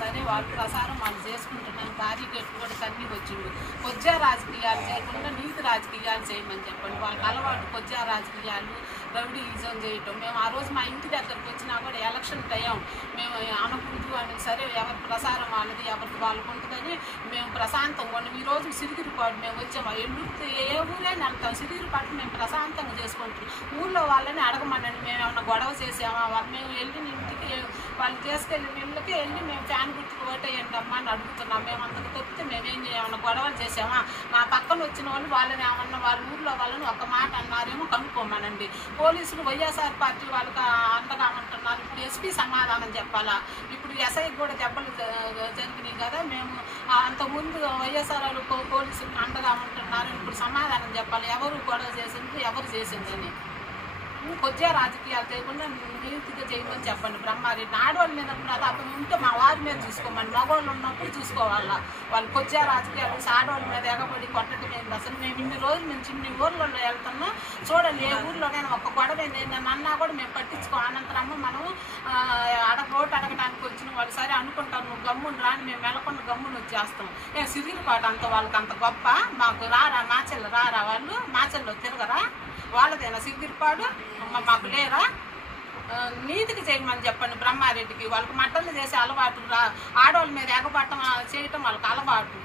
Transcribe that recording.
సరే వాళ్ళ ప్రసారం వాళ్ళు చేసుకుంటున్నాను. భారీ గట్టు కూడా తన్ని వచ్చింది. కొద్దిగా రాజకీయాలు చేయకుండా నీతి రాజకీయాలు చేయమని చెప్పండి. వాళ్ళకి అలవాటు కొద్దిగా రాజకీయాలు, రౌడీయిజం చేయటం. మేము ఆ రోజు మా ఇంటి దగ్గరకు వచ్చినా కూడా ఎలక్షన్ టైం మేము అనకూడదు అని, సరే ఎవరి ప్రసారం వాళ్ళది ఎవరికి వాళ్ళకు ఉంటుందని మేము ప్రశాంతంగా ఉన్నాం. ఈరోజు సిరిగిరిపాటు మేము వచ్చాము. ఏ ఊరైనా వెళ్తాం, సిరిగిరిపాటు మేము ప్రశాంతంగా చేసుకుంటాం. ఊళ్ళో వాళ్ళని అడగమనండి, మేము ఏమన్నా గొడవ చేసామా, మేము వెళ్ళిన ఇంటికి వాళ్ళు తీసుకెళ్ళిన ఇళ్ళకి వెళ్ళి మేము ఫ్యాన్ గుర్తుకు ఓటేయండి అమ్మా అని అడుగుతున్నాం. మేము అంతకు తప్పితే మేమేం ఏమన్నా గొడవలు చేసామా? మా పక్కన వచ్చిన వాళ్ళు వాళ్ళని ఏమన్నా వాళ్ళ ఊళ్ళో వాళ్ళని ఒక మాట అన్నారేమో కనుక్కోమనండి. పోలీసులు వైఎస్ఆర్ పార్టీ వాళ్ళకి అండగా అంటున్నారు. ఇప్పుడు ఎస్పీ సమాధానం చెప్పాలా? ఇప్పుడు ఎస్ఐకి కూడా దెబ్బలు జరిగినాయి కదా. మేము అంతకుముందు వైఎస్ఆర్ వాళ్ళు పోలీసులకు అండగా ఉంటున్నారు. ఇప్పుడు సమాధానం చెప్పాలి, ఎవరు గొడవ చేసింది, ఎవరు చేసిందని. కొద్దిగా రాజకీయాలు చేయకుండా నీతిగా చేయమని చెప్పండి. బ్రహ్మారెడ్డి ఆడవాళ్ళ మీద ప్రతాపం ఉంటే మా వారి మీద చూసుకోమని, మగవాళ్ళు ఉన్నప్పుడు చూసుకోవాలా. వాళ్ళు కొద్దిగా రాజకీయాలు ఆడవాళ్ళ మీద ఎగబడి కొట్టడం ఏంటి? అసలు మేము ఇన్ని రోజుల నుంచి ఇన్ని ఊర్లలో వెళ్తున్నా చూడండి, ఏ ఊర్లోనైనా ఒక్క గొడవ ఏంటని అన్నా కూడా మేము పట్టించుకో. అనంతరము మనం ఓటు అడగడానికి వచ్చిన వాళ్ళు సరే అనుకుంటాం, నువ్వు గమ్మును రాని, మేము వెళ్ళకుండా గమ్మును వచ్చేస్తాం. సిరిగిరిపాటు అంత వాళ్ళకి అంత గొప్ప, మాకు రారా మాచెల్ల రారా, వాళ్ళు మాచెల్లో తిరగరా, వాళ్ళదేనా సిరిగిరిపాడు, మాకు లేరా? నీతికి చేయమని చెప్పండి బ్రహ్మారెడ్డికి. వాళ్ళకి మట్టలు చేసే అలవాటు, ఆడవాళ్ళ మీద ఎగబట్టం చేయటం వాళ్ళకి అలవాటు.